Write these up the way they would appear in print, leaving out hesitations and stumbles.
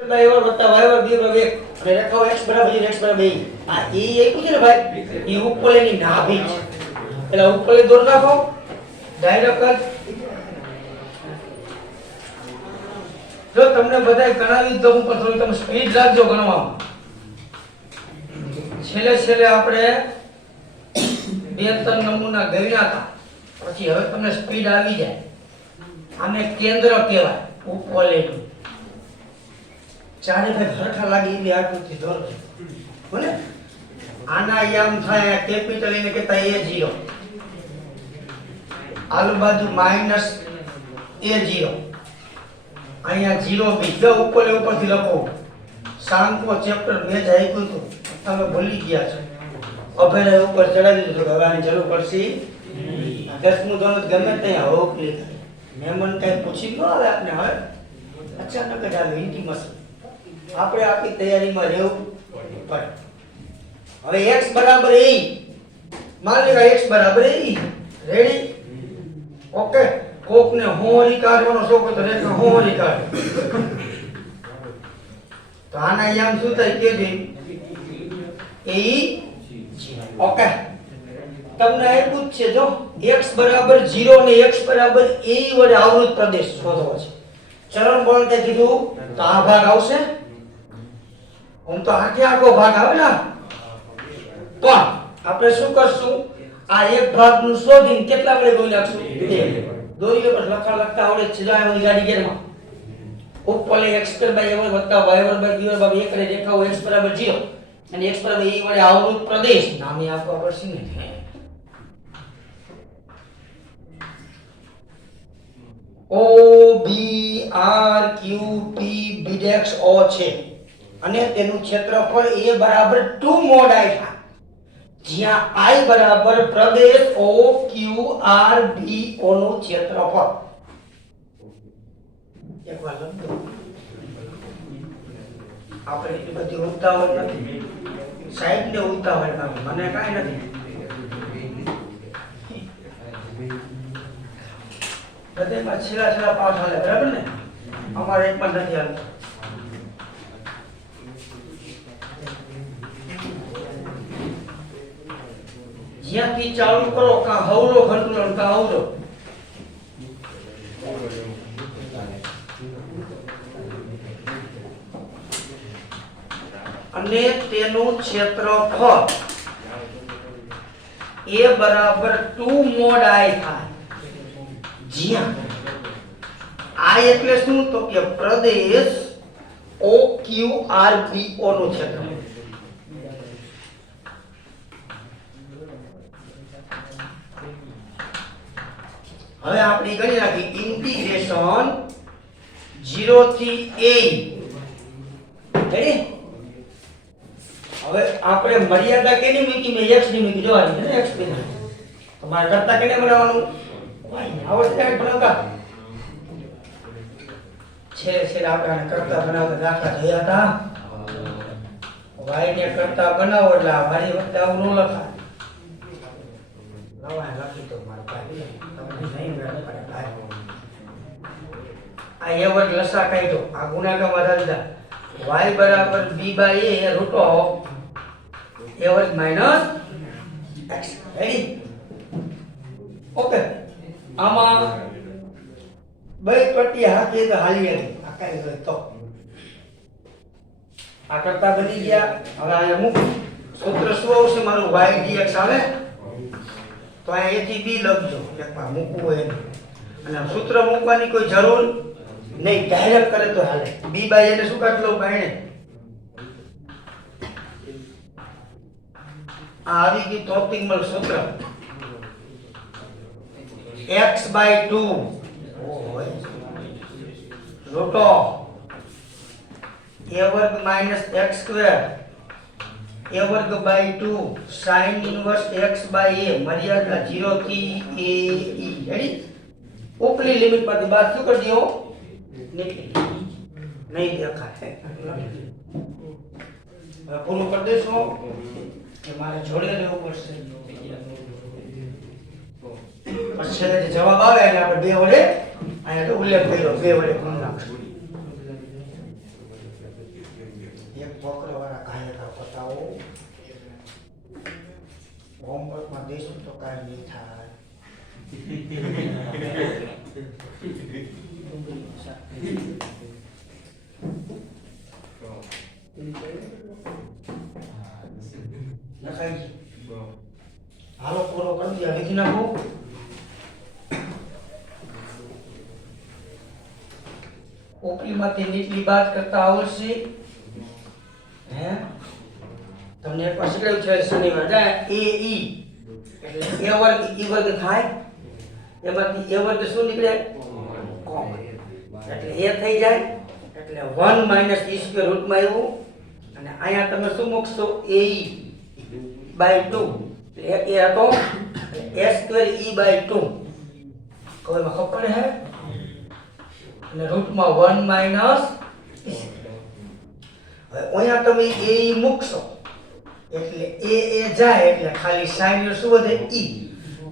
By y વત્તા y વર્ગ b બરાબર 1 અને રેખાઓ x બરાબર x બરાબર 2 આ એ આપ્યું છે ને ભાઈ એ ઉપરલેની નાભી છે એટલે ઉપરલે દોર નાખો ડાયરેક્ટ જો તમને બધાય ગણાવી દઉં પણ થોડી તમે સ્પીડ રાખજો ગણવામાં છેલ્લે આપણે બે ત્રણ નમૂના ગણ્યા હતા પછી હવે તમને સ્પીડ આવી જાય આને કેન્દ્ર કહેવાય ઉપવલયનું ચારે ભાઈ હરખા લાગી એટલે આકૃતિ દોરજો બોલે આના યામ થાય કેપિટલ એને કહેતા a0 આલુ બાજુ માઈનસ a0 અહીંયા 0 બી જો ઉપરથી લખો સાંકો ચેપ્ટર મેં જ આપ્યું હતું તમે ભૂલી ગયા છો અભેરે ઉપર ચડાવી દીધું કે હવે આની જરૂર પડશે 10મું ધોરણ ગમે ત્યાં હોક લે મહેમાન કઈ પૂછી ન આવે આપને હવે અચાનક જ આવે ઇન્ટિમસી આપણે આપણી તૈયારીમાં રહેવું પડે હવે x બરાબર a માન લે x બરાબર a રેડી ઓકે કોકને હોરી કાઢવાનો શોખ તો રેખા હોરી કાઢે તો આના યામ શું થાય કે જે a ઓકે તમને એ પૂછશે જો x બરાબર 0 અને x બરાબર a વડે આવૃત પ્રદેશ શોધવો છે ચરણ બળ તે કીધું તો આ ભાગ આવશે હું તો આખો ભાગ આવે ને પણ આપણે શું કરશું આ એક ભાગનું શોધીને કેટલા વડે દોરી નાખશું દોરી પર લખતા આવડે છેલ્લા વાળી ગાડી ગેરમાં ઉપરલે x2 y વત્તા y b બરાબર 1 અને રેખાઓ x બરાબર 0 અને x બરાબર a વડે આવૃત પ્રદેશ નામે આપવા પડશે ને O B R Q P B x O છે અને તેનું ક્ષેત્રફળ a બરાબર 2 મોડ I થાય જ્યાં I બરાબર પ્રદેશ O Q R B O નું ક્ષેત્રફળ એકવાર લખો આપણે એટલી બધી ઉતાવળ નથી સાહેબ ને ઉતાવળ નથી મને કાઈ નથી બધેમાં છેલ્લા પાઠ હાલે બરાબર ને અમારે એક પણ નથી હાલતો જ્યાંથી ચાલુ કરો કા હવલો ઘંટુલો કા હવલો અને તેનું ક્ષેત્રફળ a બરાબર 2 મોડ I થાય જ્યાં I એટલે શું તો કે પ્રદેશ O Q R B O નું ક્ષેત્રફળ હવે આપણે ગણી નાખી ઇન્ટિગ્રેશન 0 થી a રેડી હવે આપણે મર્યાદા કેની મૂકી મેં x ની મૂકી જોવાની છે ને x ની તમારે કરતા કેને બનાવવાનું y આવડે બનાવતા છે આપણે આને કરતા બનાવતા દાખલા જોયા હતા y ને કરતા બનાવો એટલે આ મારી વખતે આવું ન લખાય નવા લખી તો મારા ભાઈ તમને નહીં મેળ પડે ભાઈ આ એ વર્ગ લસા કાઢો આ ગુણાકાર વધારી y બરાબર b by a root of a વર્ગ માઈનસ x રેડી ઓકે આમાં બે પટ્ટી હાથે તો હાલી ગઈ આ કઈ હોય તો આ કરતા બની ગયા હવે આ અમુક સૂત્ર શું આવશે મારું y dx આવે તો આ a થી b લખજો એકવાર મૂકવું હોય અને સૂત્ર મૂકવાની કોઈ જરૂર નહીં ડાયરેક્ટ કરે તો હાલે b બાય એટલે શું કાઢ લો બાયણે આ આવી ગયું તો ઓપ્ટિમલ સૂત્ર x by 2 root of a વર્ગ minus x square a વર્ગ by 2 sin inverse x by a મર્યાદા 0 થી a e રેડી ઉપલી લિમિટ પરથી બાદ શું કરી દો नहीं देखा है પૂરું કરી દેશો કે મારે જોડે રહેવું પડશે પછી જે જવાબ આવે એટલે આપણે બે વડે અહીંયા તો ઉલ્લેખ કર્યો બે વડે ગુણ નાખશું એક વક્રવાળા કાયકા પતાવો હોમવર્કમાં દેશું તો કાંઈ નહીં થાય હાલો પૂરો કરી દે લીધી નાખો ઉપરીમાંથી નીચલી બાદ કરતા આવડશે હે તમને એક વાર શીખવાડ્યું છે શનિવાર એ ઈ એટલે એ વર્ગ ઈ વર્ગ થાય એમાંથી એ વર્ગ શું નીકળે કોમન એટલે એ થઈ જાય એટલે 1 માઈનસ e સ્ક્વેર રૂટમાં આવ્યું અને અહીંયા તમે શું મૂકશો a e બાય 2 એટલે એ હતો a સ્ક્વેર e બાય 2 કોઈમાં ખબર હે અને રૂટમાં 1 માઈનસ e હવે અહીંયા તમે a e મૂકશો એટલે a જાય એટલે ખાલી સાઈન નો શું વધે e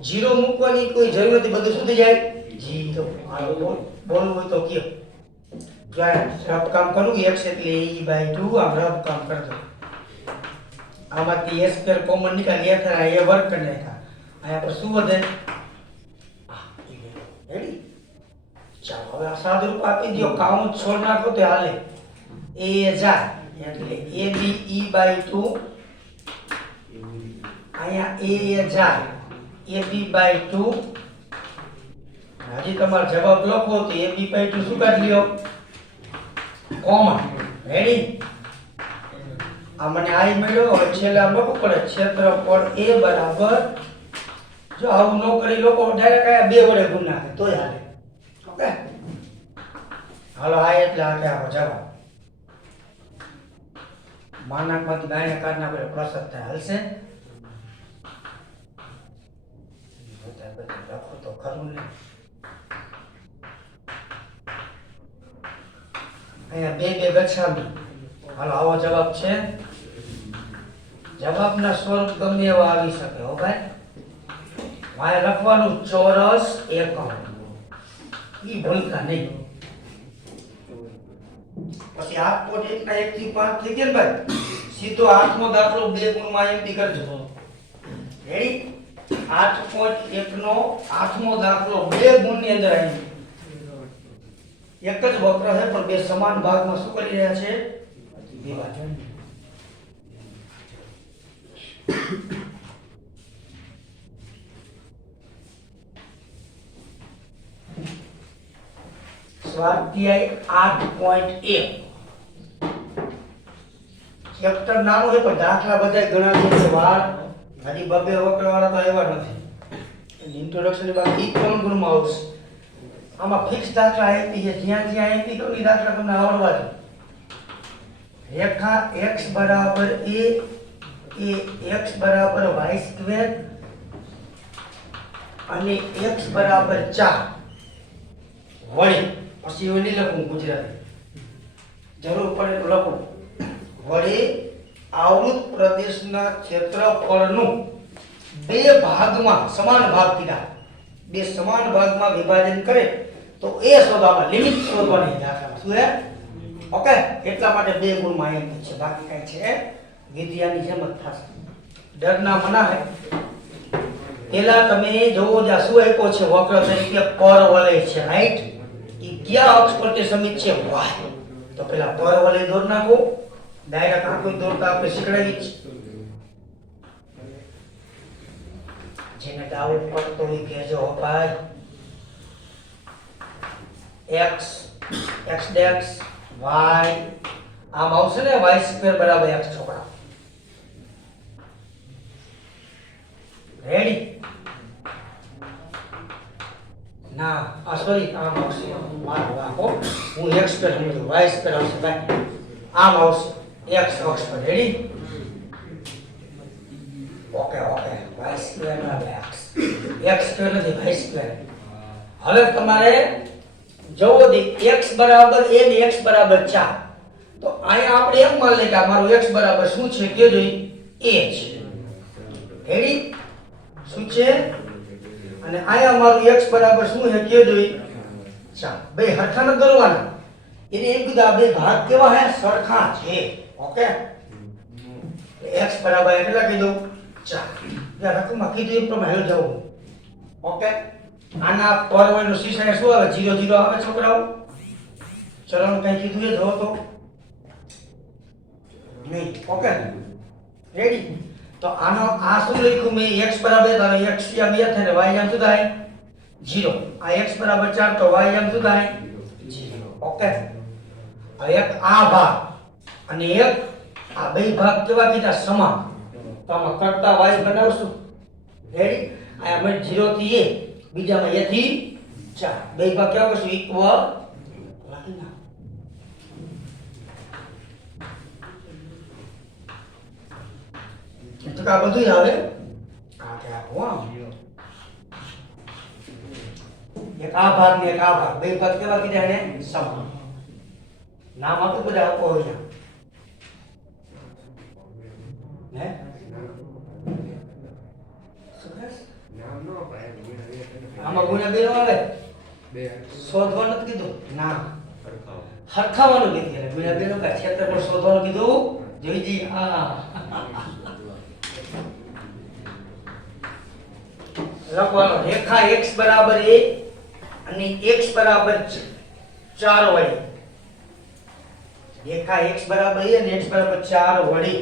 0 મૂકવાની કોઈ જરૂર નથી બધું શું થઈ જાય 0 હાલો બોલવું હોય તો કયો જો રફ કામ કરું x એટલે e બાય 2 આમ રફ કામ કરજો આમાંથી a સ્ક્વેર કોમન નીકાળી એ થાય એ વર્ગ કરી નાખ્યા અહીંયા પર શું વધે રેડી ચાલો હવે આ સાદું રૂપ આપી દો કાઉન્ટ છોડ નાખો તો હાલે a જાય એટલે ab e બાય 2 અહીંયા a જાય ab બાય 2 હજી તમારો જવાબ લખો તો ab બાય 2 શું કાઢી લ્યો કોમન રેડી આ મને આઈ મળ્યો હવે છેલ્લે આમ લખવું પડે ક્ષેત્રફળ a બરાબર જો આવું ન કરી લોકો ડાયરેક્ટ આ બે વડે ગુણ નાખે તોય હાલે ઓકે હાલો આ એટલે આ કે આપણો જવાબ માનાંકમાંથી ગાયના કાઢ નાખો પ્લસ જ થાય હાલશે લખો તો ખરું ને અહીંયા બે ગચ્છામી હાલો આવો જવાબ છે જવાબના સ્વરૂપ ગમે એવા આવી શકે હો ભાઈ વાય લખવાનું ચોરસ એકમ ઈ ભૂલતા નહીં પછી 8.1 ના 1 થી 5 થઈ ગયા ને ભાઈ સીધો 8મો દાખલો 2 ગુણમાં એમપી કરજો રેડી 8.1 નો 8મો દાખલો 2 ગુણની અંદર આવી એક જ વક્ર છે પણ બે સમાન ભાગમાં શું કરી રહ્યા છે વિભાજન સ્વાધ્યાય 8.1 ચેપ્ટર નાનું છે પણ દાખલા બધા ઘણા છે વાર હજી બબે વક્રવાળા તો એવા નથી ઇન્ટ્રોડક્શન બાકી 3 ગુણમાં આવશે આમાં ફિક્સ દાખલા આપી છે જ્યાં જ્યાં આપી તો એ દાખલા તમને આવડવા જોઈએ રેખા x બરાબર a એ x બરાબર y સ્ક્વેર અને x બરાબર 4 વળી પછી ઓલી લખું ગુજરાતી જરૂર પડે તો લખું વળી આવૃત પ્રદેશના ક્ષેત્રફળનું બે ભાગમાં સમાન ભાગ કીધા બે સમાન ભાગમાં વિભાજન કરે તો એ શોધવામાં લિમિટ શોધવાની દાખલામાં શું હે ઓકે એટલા માટે 2 ગુણમાં એમ છે બાકી કઈ છે વિદ્યાની જેમ જ થશે ડરના મના હે પેલા તમે જોવો જા શું આપ્યો છે વક્ર તરીકે પરવલય છે રાઈટ ઈ કયા અક્ષ પર તે સમિત છે y તો પેલા પરવલય દોર નાખો ડાયરેક્ટ આંખો દોરતા આપણે શીખડાવી છે જેને ડાઉટ પડતો હોય કહેજો ભાઈ x x ડેક્સ y આમ આવશે ને y સ્ક્વેર બરાબર x છોકરા રેડી ના આ સોરી આમ આવશે મારો વાકો હું x સ્ક્વેર સમજો y સ્ક્વેર આવશે ભાઈ આમ આવશે x અક્ષ પર ready okay okay y square ના x x સ્ક્વેર નથી y સ્ક્વેર હવે તમારે જોવો દી x બરાબર a ને x બરાબર 4 તો અહીંયા આપણે એમ માની લઈએ કે મારું x બરાબર શું છે કે જોઈ a છે રેડી શું છે અને અહીંયા મારું x બરાબર શું છે કે જોઈ 4 બે હરખા ન કરવાના એને એમ કીધું આ બે ભાગ કેવા હે સરખા છે ઓકે x બરાબર કેટલા કીધું 4 યાર રકમમાં કીધું એ પ્રમાણે હેલ જાવ ઓકે આના પરવળનો શીશાને શું આવે 0 0 આવે છોકરાઓ ચલોનું કઈ કીધું એ જો તો નહીં ઓકે રેડી તો આનો આ શું લખ્યું મેં x બરાબર આવે x યા 2 થાય ને y આમ શું થાય 0 આ x બરાબર 4 તો y આમ શું થાય 0 ઓકે હવે એક આ ભાગ અને એક આ બે ભાગ કેવા કીધા સમાન તો આમાં કરતા y બનાવશું રેડી આ અમે 0 થી a બીજામાં a થી 4 બે ભાગ કેવા કરશું ઇક્વલ રાખી ના તો આ બધું આવે આ કે આપો એક આ ભાગ ને એક આ ભાગ બે ભાગ કેવા કીધા ને સમાન નામ આપો બધા આપો અહીંયા હે નામ નો પાય આમાં ગુણ્યા બે નો આવે બે શોધવાનું નથી કીધું ના હરખાવાનું કીધું એટલે ગુણ્યા બે નો કા ક્ષેત્રફળ શોધવાનું કીધું જોઈજી આ લખવાનો રેખા x બરાબર a અને x બરાબર 4 વડે રેખા x બરાબર a અને x બરાબર 4 વડે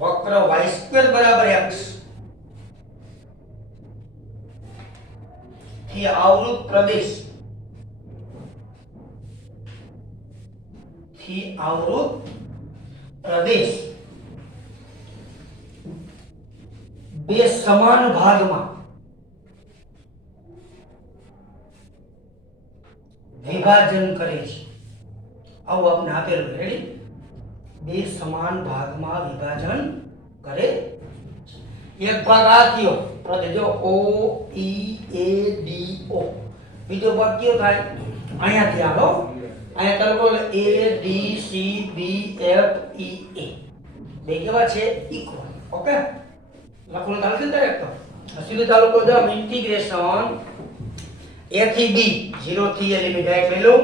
વક્ર y² બરાબર x થી આવૃત પ્રદેશ બે સમાન ભાગમાં વિભાજન કરે છે આવું આપણે આપેલું રેડી બે સમાન ભાગમાં વિભાજન કરે એક ભાગ આ કયો પ્રદેશ જો O E A D O બીજો ભાગ કયો થાય અહીંયાથી આવો અહીંયા તરફ A D C B F E A બે કેવા છે ઇક્વલ ઓકે લખવું ચાલશે ડાયરેક્ટ તો સીધું ચાલુ કરી દો ઇન્ટિગ્રેશન a થી b 0 થી a લિમિટ આ પેલું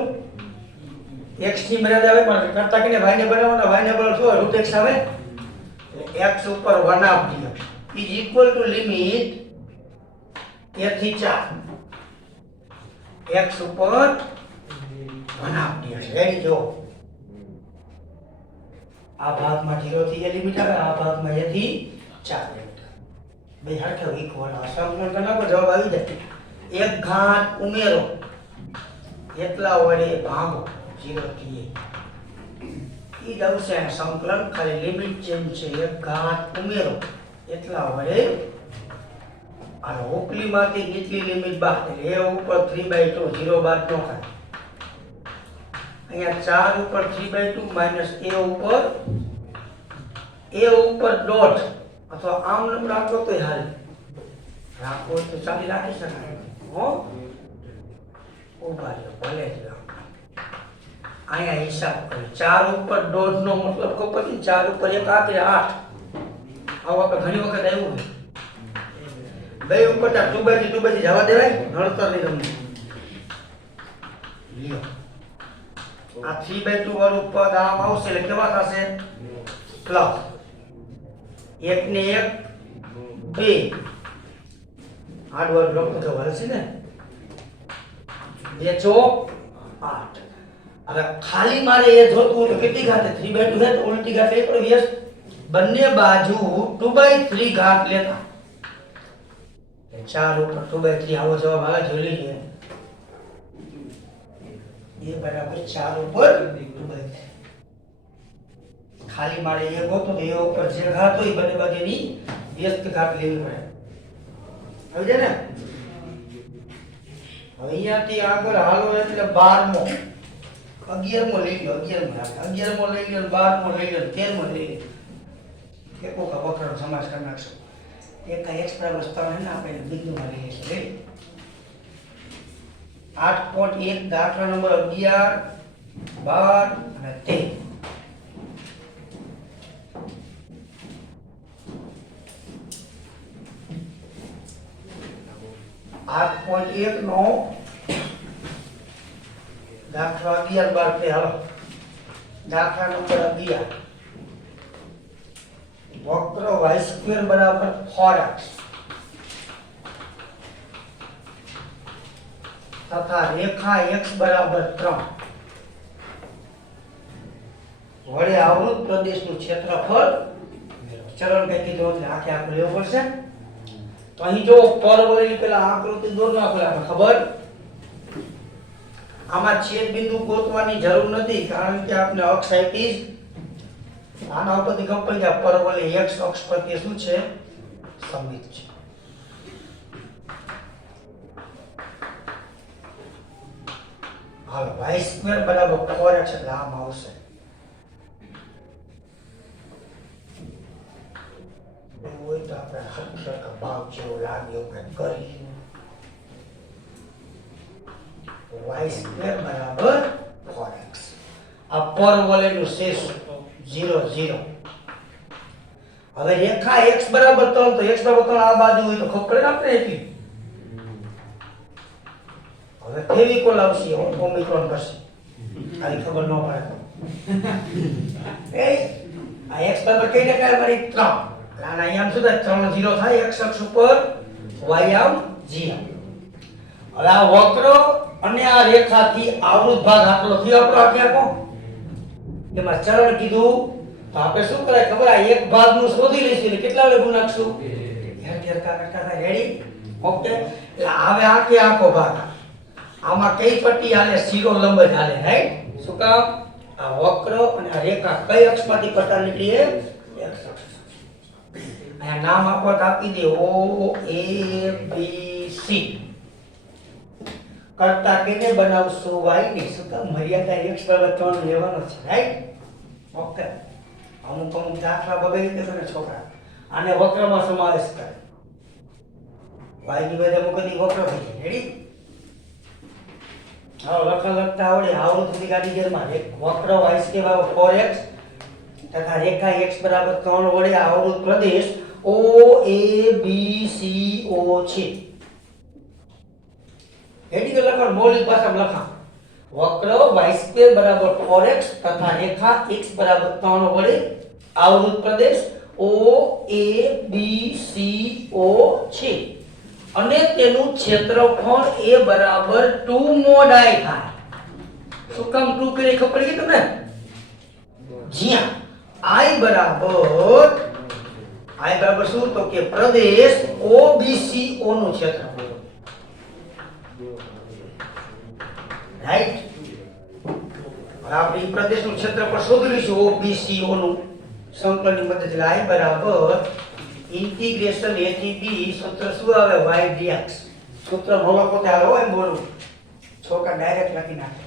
x ની મર્યાદા આવે પણ કરતા કે y ને બનાવવાના y ને બનાવો શું રૂટ x આવે x ઉપર 1 half dx is equal to limit a થી 4 x ઉપર 1 હાફ dx રેડી જો આ ભાગમાં 0 થી a લિમિટ આવે આ ભાગમાં a થી 4 બે હરખે ઇક્વલ આ સમીકરણ કરનાકો જવાબ આવી જાય એક ઘાત ઉમેરો એટલા વડે ભાગો 0 થી a ઈ દવસે સંકલન ખાલી લિમિટ ચેન્જ છે એક ઘાત ઉમેરો એટલા વડે આ ઉપલીમાંથી નીચલી લિમિટ બાદ એટલે a ઉપર 3/2 0 બાદ નો થાય અહીંયા 4 ઉપર 3/2 માઈનસ a ઉપર ડોટ અથવા આમ નંબર રાખો તો હાલ રાખો તો ચાલી રાખી શકાય હો ઉભા રહ્યો ભલે જ અહીંયા હિસાબ કરો 4 ઉપર ડોટ નો મતલબ કો પછી 4 ઉપર 1 આખરે 8 આવો આપણે ઘણી વખત આવ્યું છે બે ઉપર 2/2 જવા દેવાય નળતર ની રમત લ્યો આ 3/2 વાળું પદ આમ આવશે એટલે કેવા થશે પ્લસ 1 ને 1 2 આડવડ રમતો તો હાલ છે ને 2 ચોક 8 હવે ખાલી મારે એ જોતું તો કેટલી ઘાત 3/2 છે તો ઉલટી ઘાત એ પણ વ્યસ્ત બંને બાજુ 2/3 ઘાત લેતા 4 ઉપર 2/3 આવો જવાબ આવે જોઈ લઈએ એ બરાબર 4 ઉપર 2/3 ખાલી મારે એ ગોતો તો એ ઉપર જે ઘાત હોય બંને બાજુની વ્યસ્ત ઘાત લેવી પડે હવે છે ને હવે અહીંયાથી આગળ હાલો એટલે 12મો 11મો લઈ લો 11મો લઈ લો 12મો લઈ લો 13મો લઈ લો એકો કા વક્રનો સમાસ કરી નાખશો એક આ x બરાબર 3 હે ને આપણે બિંદુમાં લઈએ છીએ 8.1 દાખલા નંબર 11 12 અને 13 8.1 નો દાખલા 11 12 पे હાલો દાખલા નંબર 11 વક્ર y² બરાબર 4x તથા રેખા x બરાબર 3 વડે આવૃત પ્રદેશનું ક્ષેત્રફળ ચરણ કઈ કીધું એટલે આખે આખું લેવું પડશે તો અહીં જો પરવલયની પેલા આકૃતિ દોર નાખો આપણે ખબર આમાં છેદ બિંદુ ગોતવાની જરૂર નથી કારણ કે આપણે અક્ષ આપી આના ઉપરથી ખબર પડી જાય પરવલય x અક્ષ પ્રત્યે શું છે સમમિત છે હાલો y² બરાબર 4x એટલે આમ આવશે હોય તો આપણે હકીકત ભાવ જેવો લાગે એવું કંઈક કરી y² બરાબર 4x આ પરવલયનું શેષ 0 0 હવે રેખા x બરાબર 3 તો x બરાબર 3 આ બાજુ હોય તો ખબર પડે ને આપણે એટલી હવે ફેવિકોલ આવશે ઓમિક્રોન કરશે આની ખબર ન પડે એ આ x બરાબર કઈ રેખા મારી 3 આના અહીંયા શું થાય 3 0 થાય x અક્ષ ઉપર y આમ 0 હવે આ વક્ર અને આ રેખાથી આવૃત ભાગ આટલો થયો આપણો આખે આખો એમાં ચરણ કીધું તો આપણે શું કરાય ખબર આ એક ભાગનું શોધી લઈશું એટલે કેટલા વેગું નાખશું હેર કરતા રેડી ઓકે એટલે હવે આખે આખો ભાગ આમાં કઈ પટ્ટી હાલે શીરો લંબ જ હાલે રાઈટ શું કામ આ વક્ર અને આ રેખા કઈ અક્ષમાંથી પસાર નીકળી x અક્ષ આ નામ આપો તો આપી દે O A B C કરતા કેને બનાવશું y ની શું કામ મર્યાદા x બરાબર 3 લેવાનો છે રાઈટ ઓકે અમુક દાખલા બગડી રીતે કરે છોકરા આને વક્રમાં સમાવેશ કરે y ની બદલે મૂકી વક્ર થઈ જાય રેડી હાલો લખતા આવડે આવૃત્તિ ગાડી ગેરમાં એક વક્ર y² બરાબર 4x તથા રેખા x બરાબર 3 વડે આવૃત પ્રદેશ O A B C O છે એડી કે લખણ મૌલિક ભાષામાં લખા વક્ર y² બરાબર 4x તથા રેખા x બરાબર 3 વડે આવૃત પ્રદેશ O A B C O છે અને તેનું ક્ષેત્રફળ a બરાબર 2 mod i થાય શું કામ 2 પેલી ખબર પડી ગઈ તમને જ્યાં i બરાબર શું તો કે પ્રદેશ OBC O નું ક્ષેત્રફળ રાઈટ આપણે પ્રદેશનું ક્ષેત્રફળ શોધી લઈશું OBC O નું સંકલનની મદદથી i બરાબર इंटीग्रेशन a થી b सूत्र શું આવે y dx સૂત્ર મોલો પોતે હાલો એમ બોલું છોકરા ડાયરેક્ટ લખી નાખે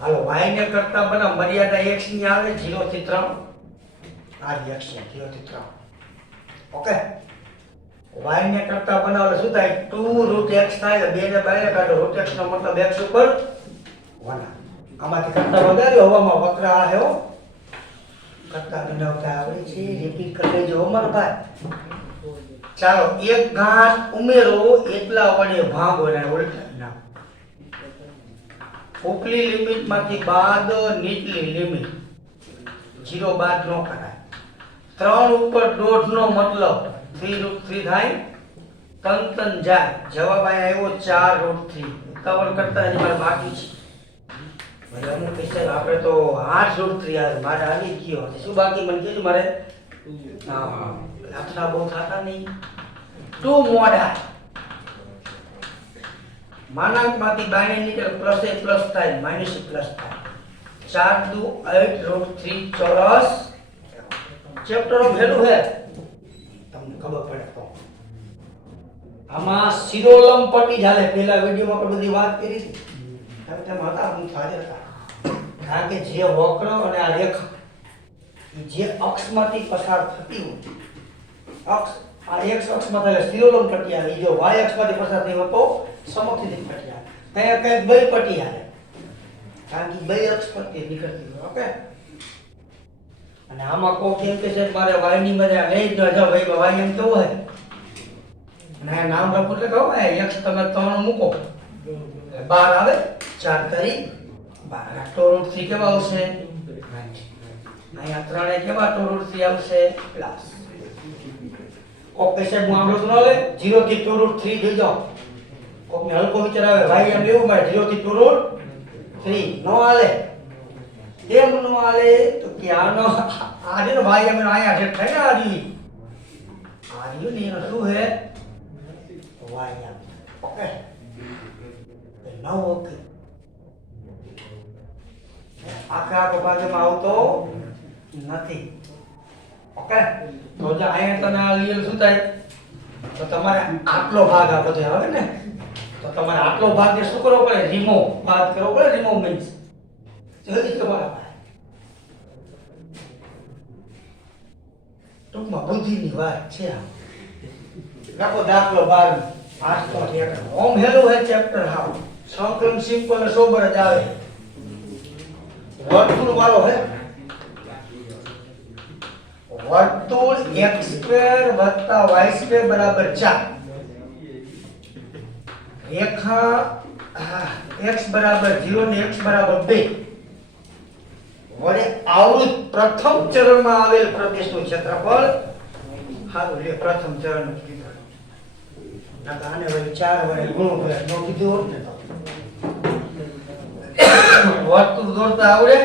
હાલો y ને કરતા બના મર્યાદા x ની આવે 0 થી 3 આ dx 0 થી 3 ઓકે y ને કરતા બનાવલે શું થાય 2√x થાય એટલે 2 ને બહાર કાઢો √x નો મતલબ x ઉપર 1 આમાંથી કરતા વધાર્યો હવામાં વક્ર આ હે કરતા બનાવતા આવડે છે રિપીટ કરી લેજો અમાર ભાઈ ચાલો એક ઘાત ઉમેરો એટલા વડે ભાગો અને ઉલટા ના ઉપલી લિમિટ માંથી બાદ નીચલી લિમિટ 0 બાદ ન કરાય 3 ઉપર ડોટ નો મતલબ 3√3 થાય તન જાય જવાબ આવ્યો 4√3 કવર કરતા હજી મારે બાકી છે ભાઈ અમુક પૈસા આપણે તો 8√3 આવે મારે આવી ગયો શું બાકી મને કીધું મારે લાખના બહુ થતા નહીં 2 mod i માનાંકમાંથી બાને નીકળે પ્લસ એ પ્લસ થાય માઈનસ એ પ્લસ થાય 4 2 8√3 ચોરસ ચેપ્ટર નો વેલ્યુ હે તમને ખબર પડે તો આમાં શિરોલંબ પટ્ટી ચાલે પહેલા વિડિયોમાં આપણે બધી વાત કરી હતી હવે તેમ હતા હું હાજર હતા કારણ કે જે વક્ર અને આ રેખા જે અક્ષમાંથી પસાર થતી હોય અક્ષ આ x અક્ષમાં થાય શિરોલંબ પટ્ટી આવે જો y અક્ષમાંથી પસાર થઈ હોય તો સમક્ષિતિજ પટ્ટી આવે કયા કયા બે પટ્ટી આવે કારણ કે બે અક્ષ પરથી નીકળતી હોય ઓકે અને આમાં કો કેમ કે છે મારે y ની મજા લઈ જ જો ભાઈ y એમ કેવું હે અને નામ લખો એટલે કહો x તમે 3 મૂકો 12 આવે 4 તારી 12 12 ટુ રૂટ 3 કેવા આવશે? અહીંયા ત્રણે કેવા ટુ રૂટ 3 આવશે? પ્લસ. ઓકે સાહેબ, હું આમળો તો ન લે 0 થી ટુ રૂટ 3 જોઈ જાઓ. કોકને હલકો વિચાર આવે ભાઈ એમ લેવું મારે 0 થી ટુ રૂટ 3 નો હાલે. કેમ નો હાલે? તો કે આનો આજે નો ભાઈ એમ અહીંયા છે થાય ને આરી ને એનો શું હે? વાય એમ. ઓકે નો ઓકે આખા ભાગમાં આવતો નથી. ઓકે તો જો અહીંયા તને આ લીલ શું થાય? તો તમારે આટલો ભાગ આ બધો આવે ને, તો તમારે આટલો ભાગ ને શું કરવો પડે? રિમૂવ બાદ કરવો પડે. રિમૂવ મીન્સ જલ્દી તમારા ટૂંકમાં બુદ્ધિની વાત છે. લખો દાખલો 12 8.1. હોમ હેલો હે ચેપ્ટર હાઉ સંકલન સિમ્પલ ને સોબર જ આવે. વર્તુળ વાળો હે વર્તુળ x² + y² = 4. રેખા x = 0 ને x = 2 વડે આવૃત પ્રથમ ચરણમાં આવેલ પ્રદેશનું ક્ષેત્રફળ. હારું લે પ્રથમ ચરણનું કીધું ના આને વળી 4 વડે ગુણો કરે નો કીધું ને તો વર્તુળ દોરતા આવડે?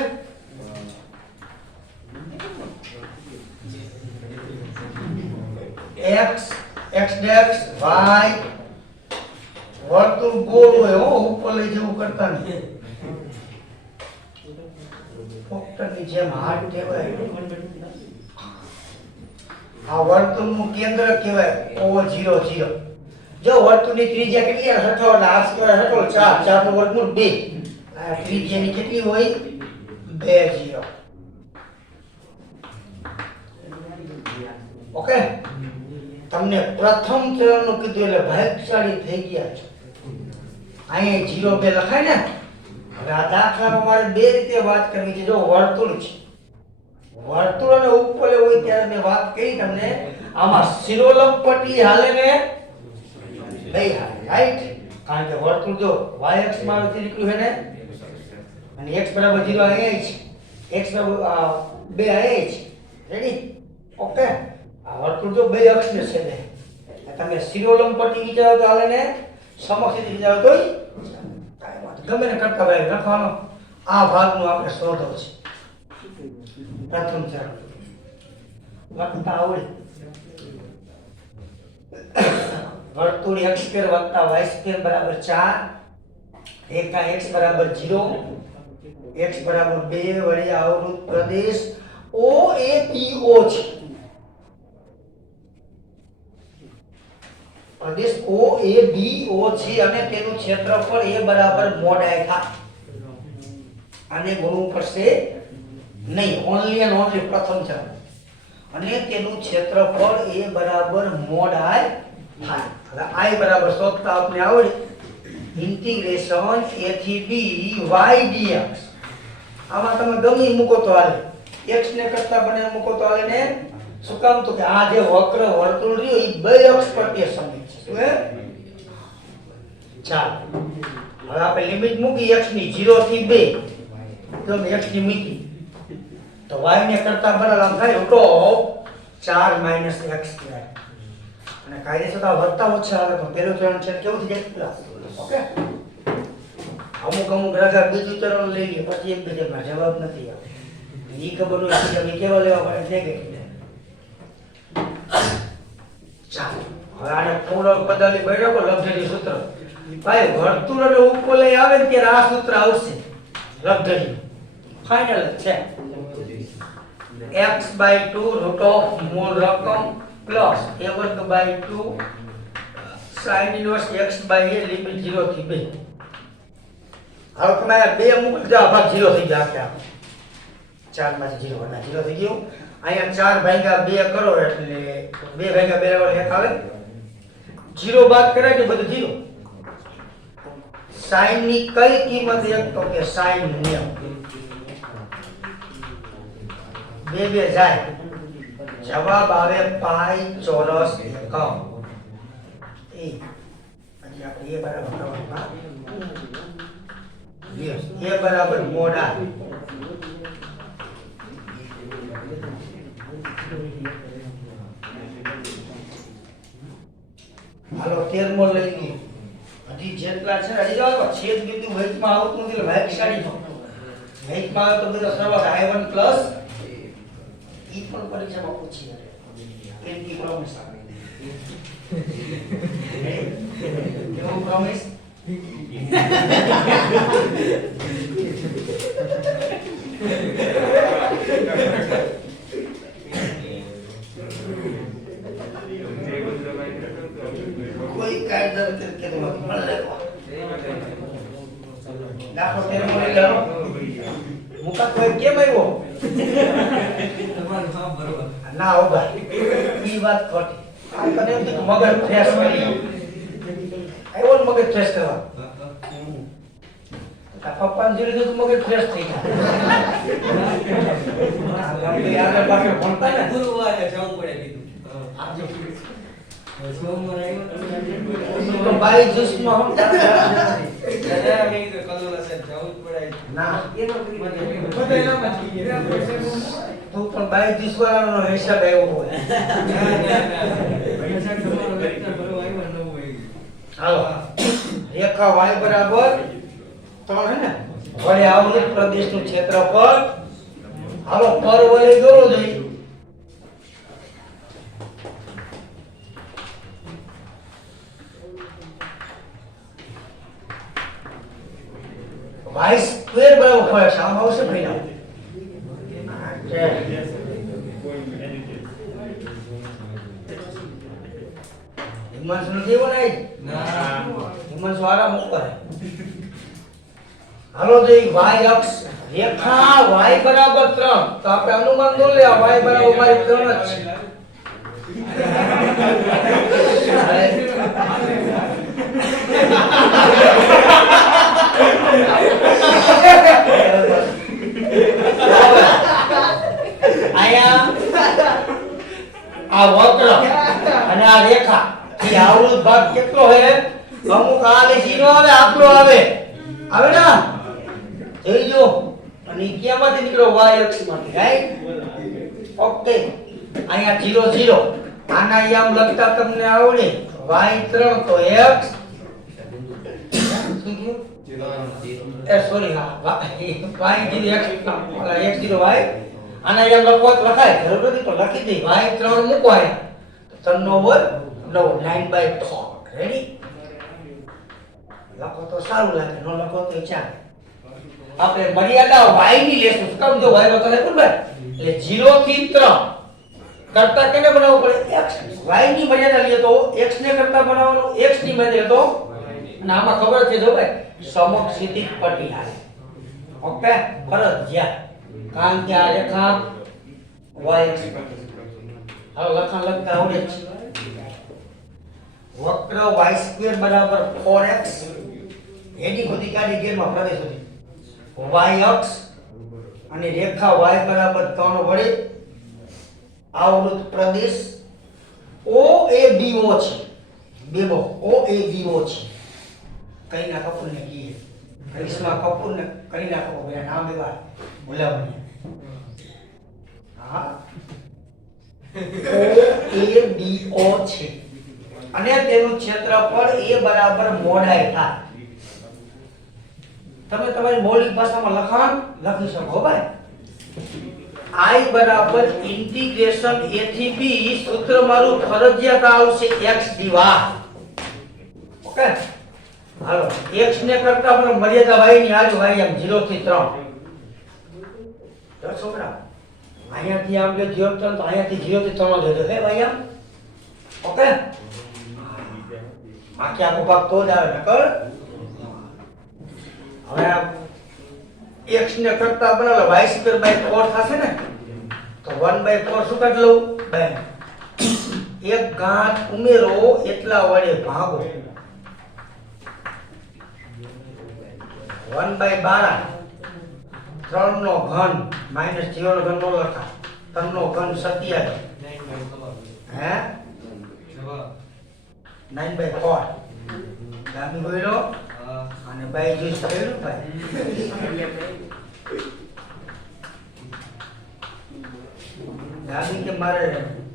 x x' y વર્તુળ ગોળ હોય હો, ઉપર લઈ જેવું કરતા નહીં. પોપટની જેમ હાથ કહેવાય. આ વર્તુળનું કેન્દ્ર કહેવાય O0 0. જો વર્તુળની ત્રિજ્યા કેટલી હશે? હઠો એટલે આ સ્ક્વેર હઠો 4 4 નું વર્ગમૂળ 2. આ ત્રિજ્યાની કેટલી હોય? 2 0. ઓકે તમને પ્રથમ ચરણનું કીધું એટલે ભાગ્યશાળી થઈ ગયા છો. અહીંયા 0 2 લખાય ને. હવે આ દાખલામાં મારે બે રીતે વાત કરવી છે. જો વર્તુળ છે, વર્તુળ અને ઉપવલય હોય ત્યારે મેં વાત કરી તમને આમાં શિરોલંબ પટ્ટી હાલે ને બે હાલે, રાઈટ? કારણ કે વર્તુળ જો y અક્ષ માં નીકળ્યું છે ને અને x = 0 અહીંયા છે, x = 2 અહીંયા છે. રેડી? ઓકે આ વર્તુળ જો બે અક્ષને છેદે. તમે શિરોલંબ પટ્ટી વિચારો તો હાલે ને સમક્ષ વિચારો તોય કાંઈ વાત ગમે ને કરતા ભાઈ લખવાનો. આ ભાગનું આપણે શોધો છે. પ્રથમ ચરણ લખતા આવડે. વર્તુળ x² + y² = 4. રેખા x = 0 x = 2 વડે આવૃત પ્રદેશ OABO છે. પ્રદેશ OABO છે અને તેનું ક્ષેત્રફળ a = મોડાઈ થાય. આને ગુણવું પડશે નહીં, ઓન્લી એન્ડ ઓન્લી પ્રથમ ચરણ. અને તેનું ક્ષેત્રફળ a = મોડાઈ થાય. હવે I બરાબર શોધતા આપને આવડે. ઇન્ટિગ્રેશન a થી b y dx. આમાં તમે ગમે મૂકો તો હાલે, x ને કરતા બને મૂકો તો હાલે ને. શું કામ? તો કે આ જે વક્ર વર્તુળ રહ્યો એ બે અક્ષ પર તે સમિત છે. શું હે? ચાલો હવે આપણે લિમિટ મૂકી x ની 0 થી 2. તો x ની મૂકી તો y ને કરતા બરાબર આમ થાય √ 4 - x². અને કાયદેસર આ વધતા ઓછા આવે પણ પહેલું ચરણ છે કેવું થઈ જાય? પ્લસ. ઓકે અમુક રાજા બીજું ચરણ લઈ લે પછી એમ કે જવાબ નથી આવે. ઈ ખબર હોય કે અમે કેવા લેવા પડે નેગેટિવ. ચાલો હવે આને પૂર્ણ પદાવલી બરાબર લક્ષણી સૂત્ર. ભાઈ વર્તુળ અને ઉપવલય આવે ને ત્યારે આ સૂત્ર આવશે લક્ષણી. ફાઇનલ છે x/2 √ મૂળ રકમ plus a²/2 sin inverse x/a limit 0 થી 2. હવે તમે આ બે મૂકી દો ભાગ 0 થઈ જાય. આખા 4 માંથી 0 ના 0 થઈ ગયું. અહીંયા 4/2 કરો એટલે 2/2 બરાબર 1 આવે. 0 બાદ કરાય કે બધું 0. sin ની કઈ કિંમત 1? તો કે sin 9. 2 2 જાય, જવાબ આવે પાઈ ચોરસ એકમ. એ હજી આપણે એ બરાબર કરવાનું એ બરાબર મોડ આ હાલો 13મો લઈ ગયો હજી જેટલા છે હજી જો છેદ બિંદુ વૈજમાં આવતું નથી એટલે ભાગશાળી નો વૈજમાં આવે તો બધો સરવાળો i1 પ્લસ ઈ પણ પરીક્ષામાં પૂછી એન્ટી પ્રોમિસ કેવો પ્રોમિસ કોઈ કાયદા તરીકે તો મળે દાખલો 13મો લઈ લો મુકા કોઈ કેમ આવ્યો તમારું કામ બરોબર ના હો ભાઈ ઈ વાત ખોટી આ કને એમ કે મગજ ફ્રેશ કરી આવ્યો ને મગજ ફ્રેશ કરવા આ પપ્પાને જોડે તો મગજ ફ્રેશ થઈ ગયા આપણે આગળ પાછળ ભણતા ને ગુરુવારે જવું પડે કીધું આજે સોમવાર આવ્યો તો બાઈ જુસમાં હમ દાદા મેં તો કલોલા સાહેબ જવું પડે ના એનો બધાયમાં થઈ ગયા તું પણ બાઈ જુસ વાળાનો હિસાબ આવ્યો હોય ભાઈ સાહેબ તમારો વેક્ટર ભરો આવ્યો ન હોય હાલો રેખા y બરાબર 3 હે ને વડે આવૃત પ્રદેશનું ક્ષેત્રફળ હાલો પર વડે દોરો જોઈએ y સ્ક્વેર બરાબર ફળ સામ આવશે ભાઈ હિમાંશ નથી એવો નહીં ના હિમાંશ વાળા ઉપર હાલો તો y અક્ષ રેખા y બરાબર 3 તો આપણે અનુમાન દો લે y બરાબર મારી 3 જ આયા આ વક્ર અને આ રેખા એ આવૃત ભાગ કેટલો હે અમુક આ લીસીનો આવે આપણો આવે આવે ને જોઈ જો અને ક્યાંમાંથી નીકળ્યો y અક્ષ માંથી રાઈટ ઓકે અહીંયા 0 0 આના આમ લખતા તમને આવડે y3 તો x શું કીધું સોરી હા y0 x 0 y આના આમ લખવો તો લખાય જરૂર નથી તો લખી દે y3 મૂકો આયા 3 નો વર્ગ 9 9/4 રેડી લખો તો સારું લાગે નો લખો તો ચાલે આપણે મર્યાદા y ની લેશું કેમ જો y વખત કોણ ભાઈ એટલે 0 થી 3 કરતા કેને બનાવવું પડે x y ની મર્યાદા લે તો x ને કરતા બનાવવાનું x ની મર્યાદા તો અને આમાં ખબર છે જો ભાઈ સમક્ષિતિજ પટ્ટી આવે ઓકે ફરજિયાત કારણ કે આ રેખા y અક્ષ હવે લખાણ લખતા આવડે છે વક્ર y² બરાબર 4x એની બધી કાઢી ગેરમાં પ્રદેશ હતી y અક્ષ અને રેખા y બરાબર 3 વડે આવૃત પ્રદેશ OABO છે બેબો OABO છે કઈના કપૂરને કીએ કરિશ્મા કપૂરને કરીના કપૂર બે નામ દેવા બોલાવવાની હા OABO છે અને તેનું ક્ષેત્રફળ a બરાબર મોડાઈ થાય તમે તમારી મૌલિક ભાષામાં લખાણ લખી શકો ભાઈ I બરાબર ઇન્ટિગ્રેશન a થી b સૂત્ર મારું ફરજિયાત આવશે x dy ઓકે હાલો x ને કરતા આપણે મર્યાદા y ની આજુ y એમ 0 થી 3 તો છોકરા અહીંયાથી આમ કે 0 3 તો અહીંયાથી 0 થી 3 જતો હે ભાઈ આમ ઓકે બાકી આખો ભાગ તો જ આવે નકર હવે x ને કરતા બનાવો y²/4 થશે ને તો 1/4 શું કાઢ લઉં એક ઘાત ઉમેરો એટલા વડે ભાગો 1/12 3 નો ઘન -0 નો ઘન નો લખા 3 નો ઘન 27 હે 9/4 ગામી બોલો અને ભાઈ જ્યુસ થયેલું ભાઈ દામી કે મારે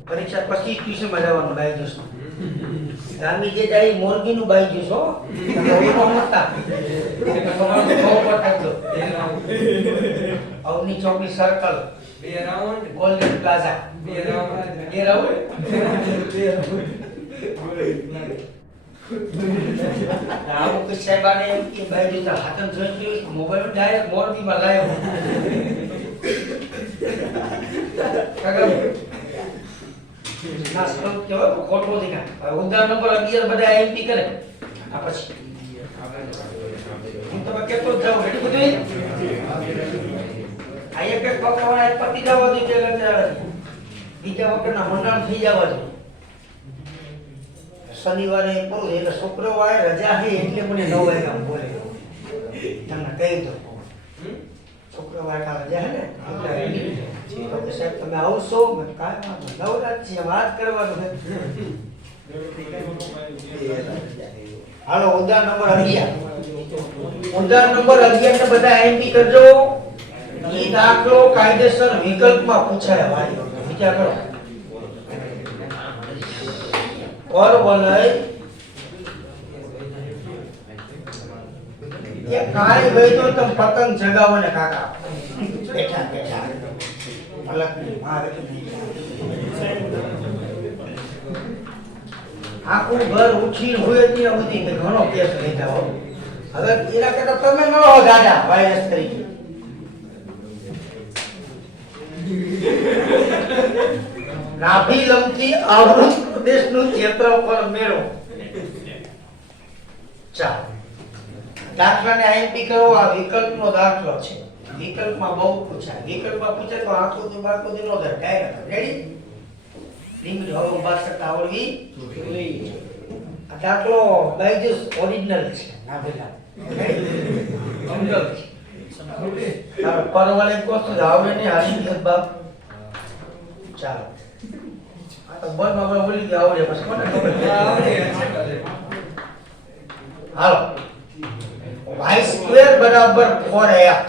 પરીક્ષા પછી ટ્યુશનમાં જવાનું બાઈ જ્યુસ દામી જે જાય મોરબી નું બાઈ જ્યુસ હો અવની ચોકડી સર્કલ ગોલ્ડન પ્લાઝા અમુક સાહેબાને એમ કે ભાઈ જો હાથન જોઈ મોબાઈલ ડાયરેક્ટ મોરબીમાં લાવ્યો ખોટો દેખાય ઉદાહરણ નંબર 11 બધા એમપી કરે આ પછી હું તમે કેટલો જાવ એટલું બધું આ એક એક પકવાના એક પતિ જવા દે બીજા વખતના મંડળ થઈ જવા દે શનિવારે પૂરું એટલે શુક્રવારે રજા છે એટલે મને 9 વાગ્યા બોલે તમને કહી દો શુક્રવારે રજા છે ને એટલે સાહેબ તમે આવશો મેં કાંઈ નવરાત છે વાત કરવાનું હાલો ઉદાહરણ નંબર 11 ઉદાહરણ નંબર 11 ને બધા એમપી કરજો ઈ દાખલો કાયદેસર વિકલ્પમાં પૂછાય ભાઈ વિચાર કરો પરવલય એ કાઈ વૈદો તમ પતંગ જગાવો ને કાકા બેઠા બેઠા અલગ મારે આખું ઘર ઉઠી હોય ત્યાં બધી ઘણો કેસ લેતા હો હવે એના કરતા તમે ન હો દાદા વાયરસ તરીકે નાભી લંબથી આવૃત પ્રદેશનું ક્ષેત્રફળ મેળવો ચાલો દાખલાને આઈએમપી કરો આ વિકલ્પનો દાખલો છે વિકલ્પમાં બહુ પૂછાય વિકલ્પમાં પૂછે તો આકૃતિ બાકૃતિ નો દર ડાયરેક્ટ રેડી લીંબી હવે ભાષા આવડવી જોઈએ આ દાખલો બાયજુસ ઓરિજિનલ છે નાભીલા સમજો ચાલો પરવલે કોસ્ત આવડે ને હાલી કે બાપ ચાલો આ તો બોલ માં બોલી ગયા આવડે બસ કોને ખબર આવડે હાલો y² બરાબર 4x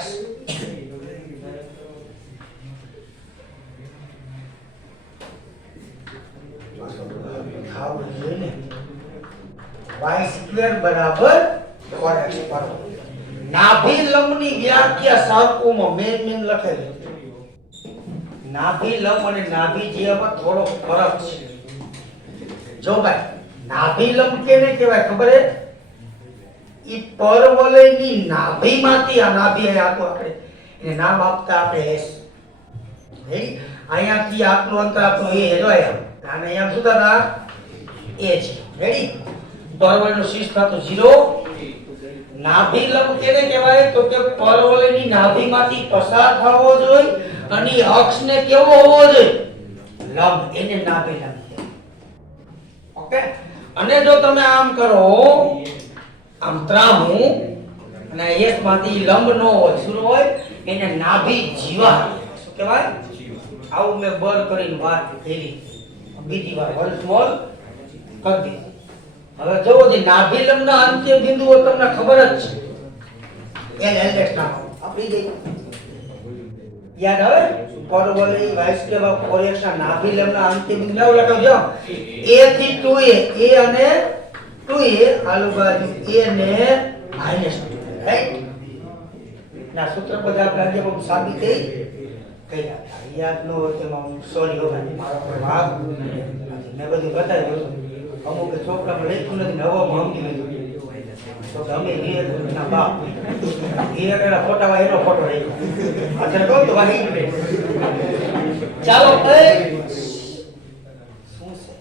y² બરાબર 4x પર નાભી લંબની વ્યાખ્યા સાર્કોમાં મેન લખેલી નાભી લંબ અને નાભી જીવામાં થોડો ફરક છે જો ભાઈ નાભી લંબ કેને કહેવાય ખબર હે ઈ પરવલયની નાભીમાંથી આ નાભી આ તો આપણે એને નામ આપતા આપણે એસ રેડી અહીંયાથી આટલું અંતર આપણું એ જોયા અને અહીંયા શું થતા એ છે રેડી પરવલયનું શીર્ષ થતું 0 નાભી લંબ કેને કહેવાય તો કે પરવલયની નાભીમાંથી પસાર થવો જોઈએ અને અક્ષને કેવો હોવો જોઈએ લંબ એને નાભી લંબ ઓકે અને જો તમે આમ કરો આમ ત્રાહું અને એક માંથી લંબ નો હોય શું હોય એને નાભી જીવા શું કહેવાય આવું મેં બર કરીને વાત કરી બીજી વાર વન્સ મોર કરી દી હવે જો જે નાભી લંબના અંત્ય બિંદુઓ તમને ખબર જ છે એલ એલ નામ આપણી જઈ યાદ આવે પરવલય y² 4x ના નાભી લંબના અંત્ય બિંદુ લખાવજો a થી 2a a અને 2a આલુ બાજુ a ને -2 રાઈટ ના સૂત્ર પર આપણે આજે બહુ સાબિત થઈ કઈલા યાદ નો હોય તો સોરી હો ભાઈ મારો કોઈ વાગ મેં બધું બતાવ્યું અમુક છોકરામાં લખ્યું નથી નવામાં સમજી લીધું તો અમે વિવેકના બાપ વિવેકના ફોટામાં એનો ફોટો રાખ્યો અત્યારે કહું તો વાહી ચાલો શું છે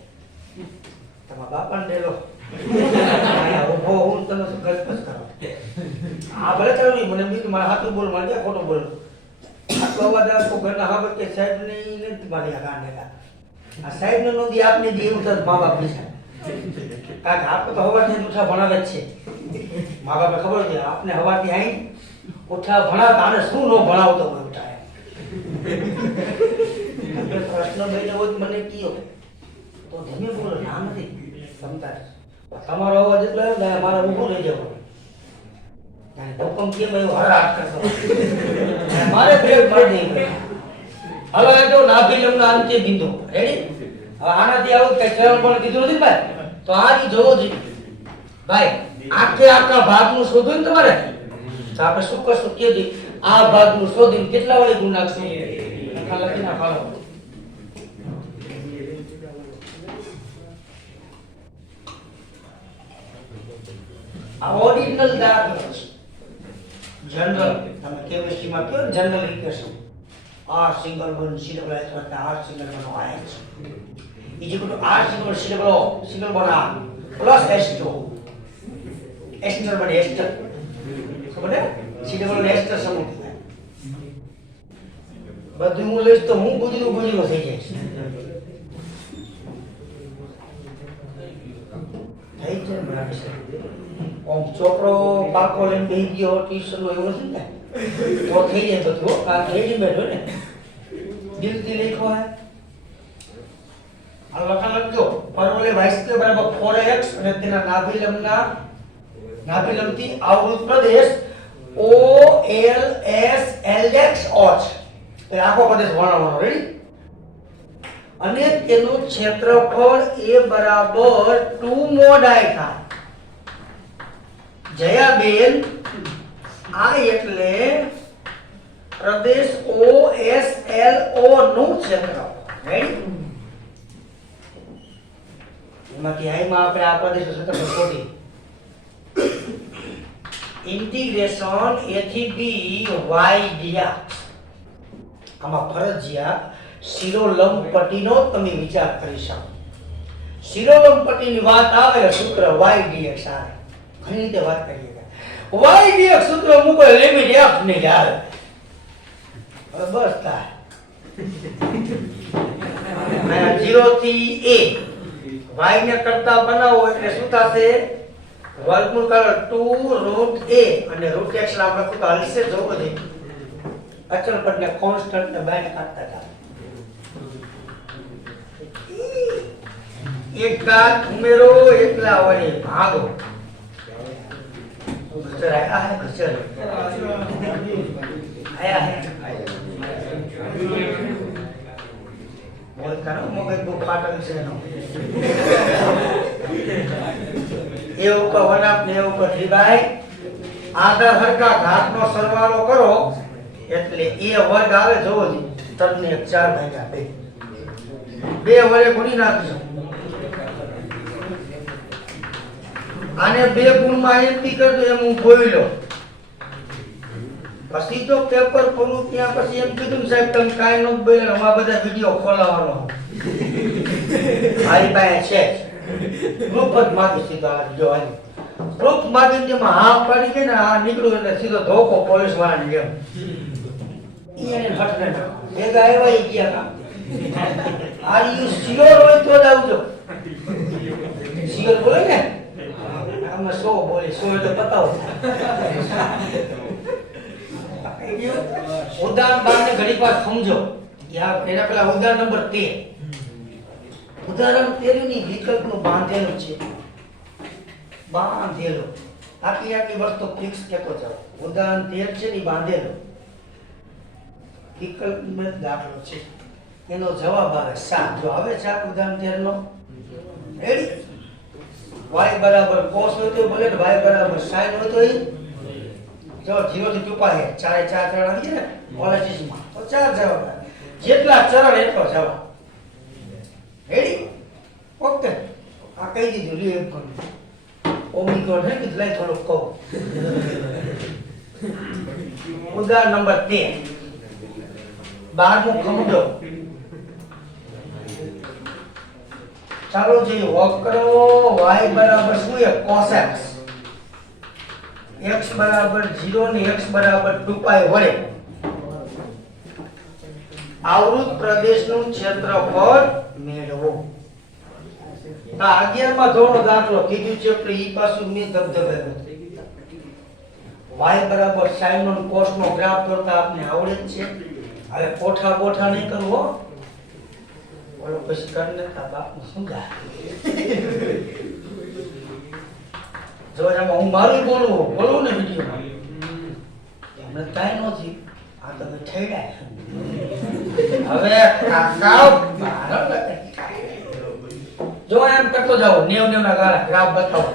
તમારા બાપાને ડેલો ઉભો હું તને શું ગસપસ કરો આ ભલે ચાલુ મને બીજું મારા હાથું બોલ મારે ક્યાં ખોટો બોલ આટલો અવાજ આપો ઘરના હા કે સાહેબ ને નથી મારી આ કાંડે આ સાહેબ ને નોંધી આપને દે એવું તરત મા બાપ પૈસા કારણ આપણે તો હવાથી ઉઠા ભણાવે જ છે મા બાપને ખબર છે આપને હવાથી આઈ ઉઠા ભણાવતા આને શું ન ભણાવતો હોય ઉઠા પ્રશ્ન બેને હોય મને કયો તો ધીમે બોલો ના નથી ક્ષમતા તમારો અવાજ એટલો આવ્યો મારે ઊભું રહી જવાનું અને ભૂકંપ કેમ આવ્યો હરાટ કરતો અને મારે બ્રેક મારી દઈ. હવે તો નાભી લંબના અંતે બિંદુ રેડી. હવે આનાથી આવું કે ચરણ પણ કીધું નથી ભાઈ, તો આની જોવો જોઈએ ભાઈ. આખા ભાગનું શોધવું ને તમારે, તો આપણે શું કરશું કે આ ભાગનું શોધીને કેટલા વાળી ગુણ નાખશું લખી નાખો. આ ઓરિજિનલ દાખલો છે. જનરલ તમે કેમિસ્ટ્રીમાં કહો general equation R single bond C double H કરતા R single bond OH is equal to R single C double R plus H2 ester બને ester ખબર છે C double ester સમૂહ થાય. બધું હું લઈશ તો હું ગુજરું થઈ જઈશ. થઈ છે બરાબર. ઓમ છોકરો પાકો લઈને બેસી ગયો ટ્યુશન નો એવું નથી ને તો થઈ જાય બધું. આ રેડીમેડ હોય ને દિલથી લખ્યો હે. આ લખા લખજો પરવલે y² બરાબર 4x અને તેના નાભિલંબથી આવૃત પ્રદેશ OLSLX OH એ આખો પ્રદેશ વર્ણવવાનો રેડી. અને તેનું ક્ષેત્રફળ a બરાબર 2 મોડાઈ થાય. જયાબેન આ એટલે પ્રદેશ OSLO નું ક્ષેત્રફળ રેડી. એમાંથી આઈમાં આપણે આ પ્રદેશનું ક્ષેત્રફળ શોધી ઇન્ટિગ્રેશન a થી b y dr. આમાં ફરજિયાત શિરોલંબ પટ્ટીનો તમે વિચાર કરી શકો. શિરોલંબ પટ્ટીની વાત આવે એટલે સૂત્ર y dx આવે. ઘણી રીતે વાત કરીએ y dx સૂત્ર મૂકો લિમિટ f ની આવે. હવે બસ થાય 0 થી a y ને કરતા બનાવો એટલે શું થશે વર્ગમૂળ કરો 2√a અને √x ના આપણે તો હલશે જોવો છે. અચળ પદને કોન્સ્ટન્ટ ને બાય કાઢતા જાય. એક ઘાત ઉમેરો એકલા વડે ભાગો. ઘસર આયા હે ઘસર આયા હે બોલ કરો મગજ બહુ ફાટલ છે એનો. એ ઉપર વનાપ ને ઉપર ડિવાઈડ આધા હરકા ઘાતનો સરવાળો કરો એટલે એ વર્ગ આવે જોવો જી. તમને 4/2 બે વડે ગુણી નાખજો. આને બે ગુણમાં એમપી કરજો એમ હું બોલ્યો. પછી તો પેપર પૂરું ત્યાં પછી એમ કીધું સાહેબ તમે કાંઈ ન બોલ્યા અમારા બધા વિડીયો ખોલાવવાનો મારી પાસે છે. ગ્રુપ જ માગી સીધો આ જો આજે ગ્રુપ માગીને જેમાં હા પાડી ગઈ ને આ નીકળ્યું એટલે સીધો ધોકો પોલીસ વાળાને જેમ એને હટને ભેગા આવ્યા ગયા હતા. આર યુ શ્યોર હોય તો જ આવજો. શ્યોર બોલે ને આમાં 100 બોલે 100 એટલે બતાવો. ઉદાહરણ 12 ને ઘણી વાર સમજો. એના પેલા ઉદાહરણ નંબર 13. ઉદાહરણ 13 ની વિકલ્પનું બાંધેલું છે. બાંધેલું આટલી વસ્તુ ફિક્સ કેતો જાવ. ઉદાહરણ 13 છે ને બાંધેલું વિકલ્પમાં દાખલો છે. એનો જવાબ આવે 7. જો આવે 7 ઉદાહરણ 13 નો રેડી. y બરાબર cos હોય તો ભલે y બરાબર sin હોય તો જો 0 થી 2 પાય 4 ચરણ આવી ને પોલિટિક્સમાં તો 4 જવાબ આવે. જેટલા ચરણ એટલો જવાબ રેડી. ઓકે આ કહી દીધું લ્યો એમ કરું ઓમિક્રોન હે કે લઈ થોડું કહું. ઉદાહરણ નંબર 13 12મું સમજો. ચાલો જે વર્ક કરો y બરાબર શું છે cos x બરાબર 0 ને x બરાબર 2π વડે આવૃત પ્રદેશનું ક્ષેત્રફળ મેળવો. આ 11માં ધોરણનો દાખલો કીધું છે એટલે ઈ પાછું મે ધબધબાવ્યો. y બરાબર sin નો cos નો ગ્રાફ દોરતા આપને આવડે જ છે. હવે કોઠા નહીં કરવો બોલો પછી કરને તા બાપ સમજા. જો આમાં હું મારું બોલું ને વિડિયોમાં હમણાં કાંઈ નથી આ તમે ઠેડાય હવે કાકા જો એમ કરતો જાઓ 90 ના ગાળા ગ્રાફ બતાવો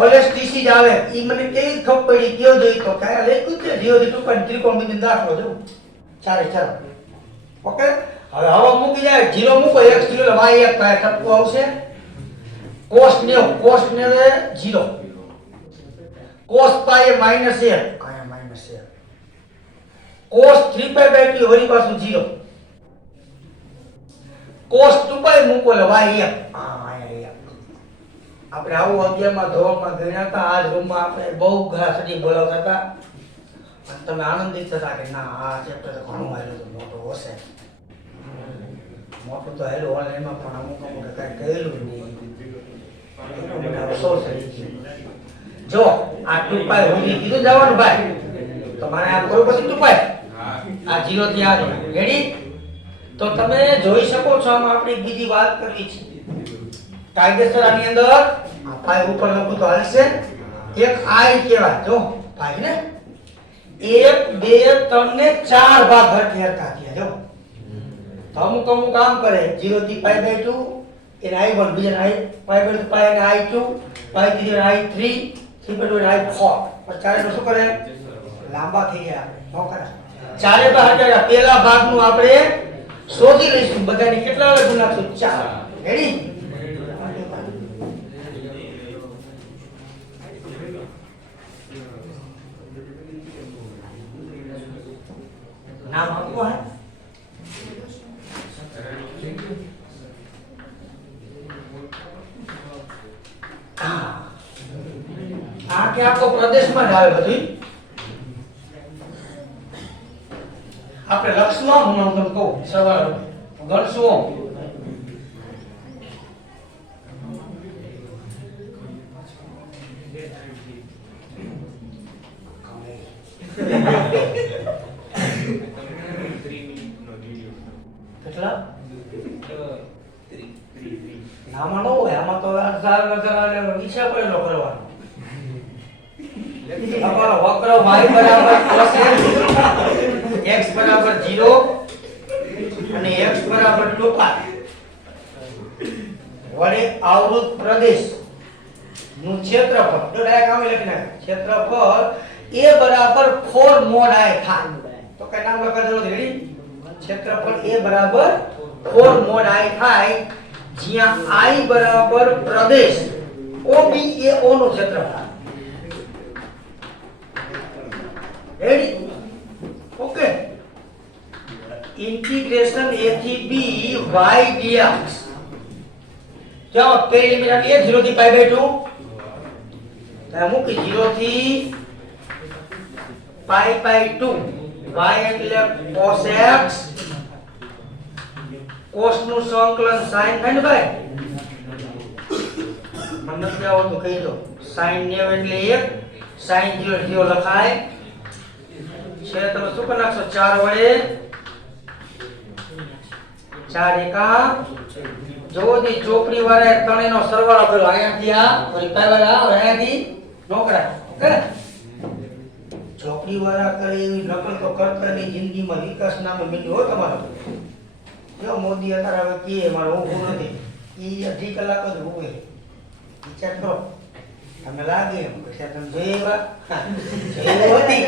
ઓએસટીસી જ આવે ઈ મને કેવી ખબર પડી કયો જોઈ તો કાય લખ્યું છે 0.2 ત્રિકોણ બિંદુ દાખલો જો ચાલે ચાલો ઓકે હવે હવા મૂકી જાય 0 મૂકો x 0 y 1 પાય ટપકો આવશે cos 90 0 cos pi -1 કાયા -1 cos 3π/2 વળી પાછું 0 cos 2π મૂકો એટલે y 1 આપણે આવું 11 માં ધોરણમાં ગણ્યા હતા આ રૂમમાં આપણે બહુ ઘાસડી બોલાવતા હતા અને તમે આનંદિત થતા કે ના આ ચેપ્ટર તો ઘણું હાલ્યું તો મોટો હશે મોટું તો હાલ્યું ઓનલાઈનમાં પણ અમુક કઈ કહેલું નહીં અફસોસ થઈ ગયો જો આ 2π હોવી કીધું જવાનું ભાઈ તો મારે આમ કરવું પછી 2π આ 0 થી આ રેડી તો તમે જોઈ શકો છો આમાં આપણે બીજી વાત કરવી છે કાયદેસર આની અંદર આ પાઈ ઉપર લખું તો હાલશે એક આઈ કહેવાય જો પાઈ ને 1 2 3 ને 4 ભાગ હરખા થયા જો તો અમુક કામ કરે 0 થી π/2 એને i1 બીજા i π/2 π અને i2 π3 i3 3/2 i4 પણ ચારે નો શું કરે લાંબા થઈ ગયા નો કરે ચારે ભાગ હરખા પહેલા ભાગનું આપણે શોધી લઈશું બધાને કેટલા અલગ નાખશું 4 રેડી नाम आपको है आ के आपको प्रदेश में जावे बधी આપણે લક્ષમાં હું તમને કહું સવાલ ગણશું કેટલા નામાં ન હોય આમાં તો ઈચ્છા પડેલો કરવાનો તમારો વક્ર y બરાબર cos x બરાબર 0 અને x બરાબર 2π વડે આવૃત પ્રદેશ નું ક્ષેત્રફળ તો ડાયરેક્ટ આમે લખી નાખ ક્ષેત્રફળ a બરાબર 4 mod i થાય તો કઈ નામ લખવા જરૂર રેડી ક્ષેત્રફળ a બરાબર 4 mod i થાય જ્યાં i બરાબર પ્રદેશ OB એ O નું ક્ષેત્રફળ રેડી ઓકે ઇન્ટિગ્રેશન a થી b y dx જો પેલી લિમિટ આપી 0 થી π/2 તો મૂકી 0 થી π/2 y એટલે cos x cos નું સંકલન sin થાય ને ભાઈ મને નથી આવડતું કહી દો sin 90 એટલે 1 sin 0 0 લખાય છે તમે શું કરી નાખશો 4 વડે 4 એકા જોદી ચોકડી વાળા ત્રણેયનો સરવાળો કર્યો અહીંયાથી આ ફરી પાયવાળા અહીંયાથી નો કરાય ઓકે ચોકડી વાળા કરે એવી નકલ તો કરતાની જિંદગીમાં વિકાસ નામે મિલ્યું હો તમારો જો મોદી અત્યારે હવે કે મારો ઊંઘું નથી ઈ અઢી કલાક જ ઊંઘે વિચાર કરો તમે લાગે એમ કે તમે જોયેલા હતી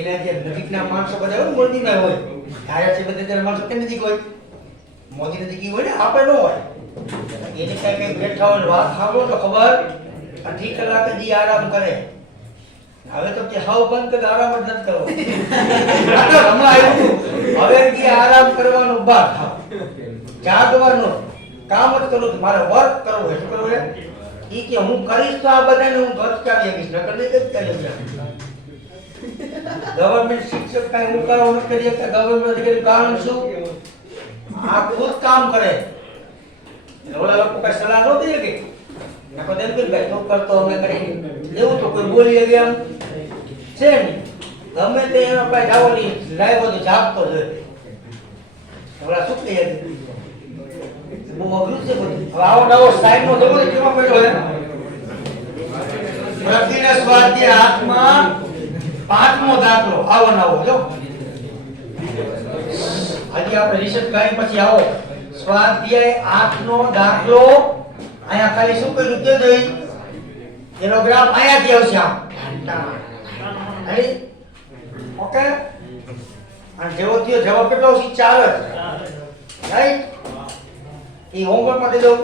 એના જે નજીકના માણસો બધા હોય મોદીમાં હોય ધાયા છે બધા ત્યારે માણસો કેમ નજીક હોય મોદી નજીક હોય ને આપણે ન હોય એને કઈ બેઠા હોય વાત સાંભળો તો ખબર અઢી કલાક જ આરામ કરે હવે તો કે હાવ બંધ કરે આરામ જ નથી કરવો હમણાં આવ્યું હવે કે આરામ કરવાનું બાદ જાગવાનું કામ જ કરવું મારે વર્ક કરવું છે શું કરવું છે ઈ કે હું કરીશ તો આ બધાને હું ગચકાવી આપીશ નકર નહીં ગચકાવી ગવર્નમેન્ટ શિક્ષક કાંઈ હું કરવા નથી કરી શકતા ગવર્નમેન્ટ અધિકારી કારણ શું આ ખુદ કામ કરે ઓલા લોકો કઈ સલાહ ન દે કે નકો તેમ કે ભાઈ તો કરતો અમે કરી એવું તો કોઈ બોલી ગયા છે ને ગમે તે એનો ભાઈ જાવની લાવ્યો તો જાગતો જ ઓલા શું કહે બહુ અઘરું છે બધું હવે આવો નવો સાઈડ નો જવો કેમાં પડ્યો હે પ્રતિને સ્વાધ્યાય 8 માં પાંચમો દાખલો આવો નવો જો આજે આપણે રિસર્ચ કરી પછી આવો સ્વાધ્યાય 8 નો દાખલો આયા ખાલી શું કર્યું તે જોઈ એનો ગ્રાફ આયાથી આવશે આમ અરે ઓકે અને જેવો થયો જવાબ કેટલો આવશે 4 જ રાઈટ ઈ હોમવર્ક માં દે દઉં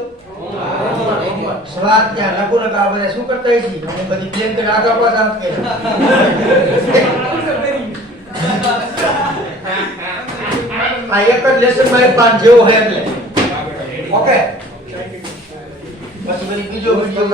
સ્વાધ્યાય લઘુ લઘુ આ બધા શું કરતા હોય છે હું બધી પ્લેન કરી આગળ પાછા આમ કે આ એક જ લેસન માં એક પાઠ જેવો હોય એટલે ઓકે પછી બીજો વિડિયો